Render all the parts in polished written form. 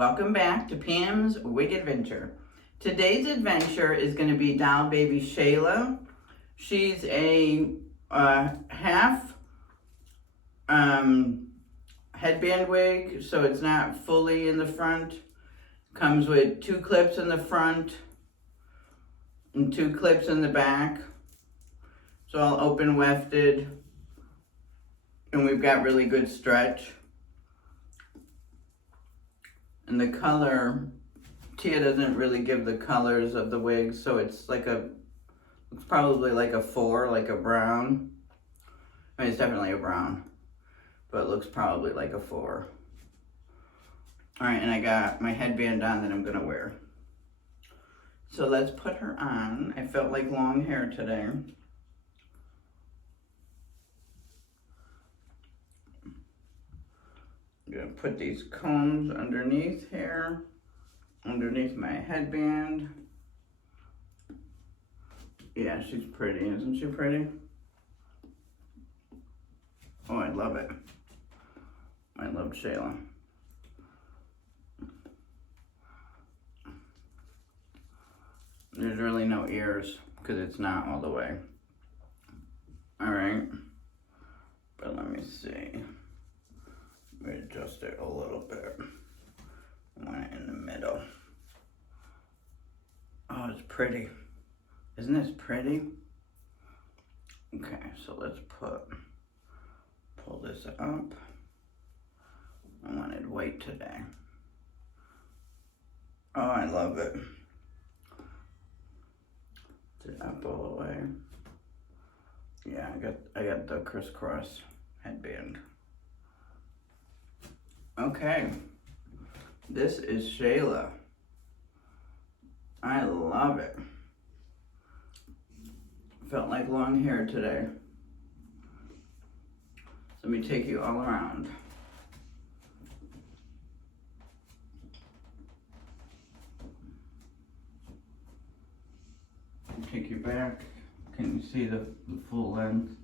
Welcome back to Pam's Wig Adventure. Today's adventure is going to be doll baby Shayla. She's a half headband wig, so it's not fully in the front. Comes with 2 clips in the front and 2 clips in the back. It's all open wefted, and we've got really good stretch. And the color, Tia doesn't really give the colors of the wigs, so it's probably like a 4, like a brown. I mean, it's definitely a brown, but it looks probably like a 4. All right, and I got my headband on that I'm gonna wear. So let's put her on. I felt like long hair today. I'm gonna put these combs underneath here, underneath my headband. Yeah, she's pretty, isn't she pretty? Oh, I love it. I love Shayla. There's really no ears because it's not all the way. All right, but let me see. Let me adjust it a little bit. I want it in the middle. Oh, it's pretty. Isn't this pretty? Okay, so let's pull this up. I wanted white today. Oh, I love it. Is it up all the way? Yeah, I got the crisscross headband. Okay, this is Shayla. I love it. Felt like long hair today. So let me take you all around. Take you back. Can you see the full length?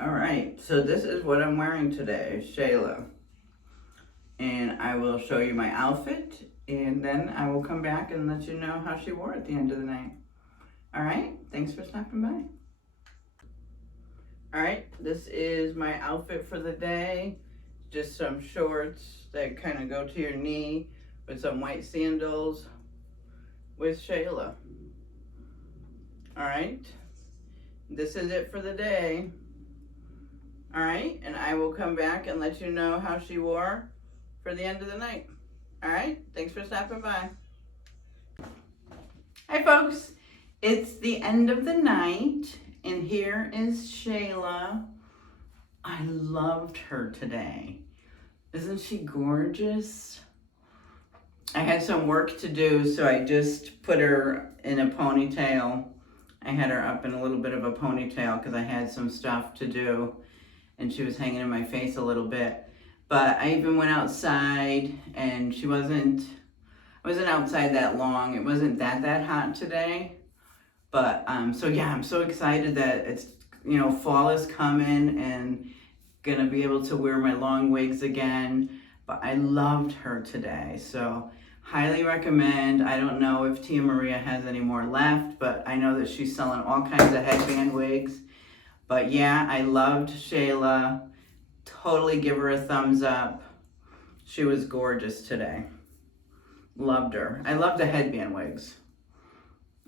All right, so this is what I'm wearing today, Shayla. And I will show you my outfit, and then I will come back and let you know how she wore at the end of the night. All right, thanks for stopping by. All right, this is my outfit for the day. Just some shorts that kind of go to your knee with some white sandals with Shayla. All right, this is it for the day. All right, and I will come back and let you know how she wore for the end of the night. All right, thanks for stopping by. Hi folks, it's the end of the night, and here is Shayla. I loved her today. Isn't she gorgeous? I had some work to do, so I just put her in a ponytail. I had her up in a little bit of a ponytail because I had some stuff to do, and she was hanging in my face a little bit. But I even went outside, and I wasn't outside that long. It wasn't that hot today. But, so yeah, I'm so excited that it's, fall is coming and gonna be able to wear my long wigs again. But I loved her today, so highly recommend. I don't know if Tia Maria has any more left, but I know that she's selling all kinds of headband wigs. But yeah, I loved Shayla. Totally give her a thumbs up. She was gorgeous today. Loved her. I love the headband wigs.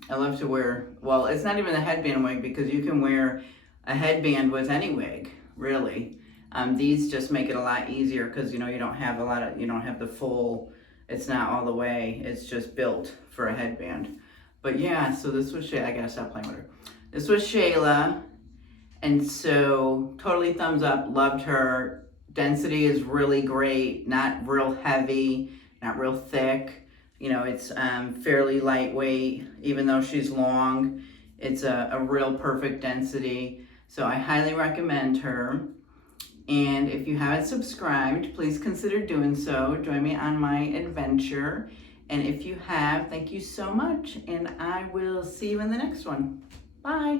I love to wear, well, it's not even a headband wig because you can wear a headband with any wig, really. These just make it a lot easier because, you don't have the full, it's not all the way, it's just built for a headband. But yeah, so this was Shayla. I gotta stop playing with her. This was Shayla. And so totally thumbs up, loved her. Density is really great, not real heavy, not real thick. It's fairly lightweight, even though she's long. It's a real perfect density. So I highly recommend her. And if you haven't subscribed, please consider doing so. Join me on my adventure. And if you have, thank you so much. And I will see you in the next one. Bye.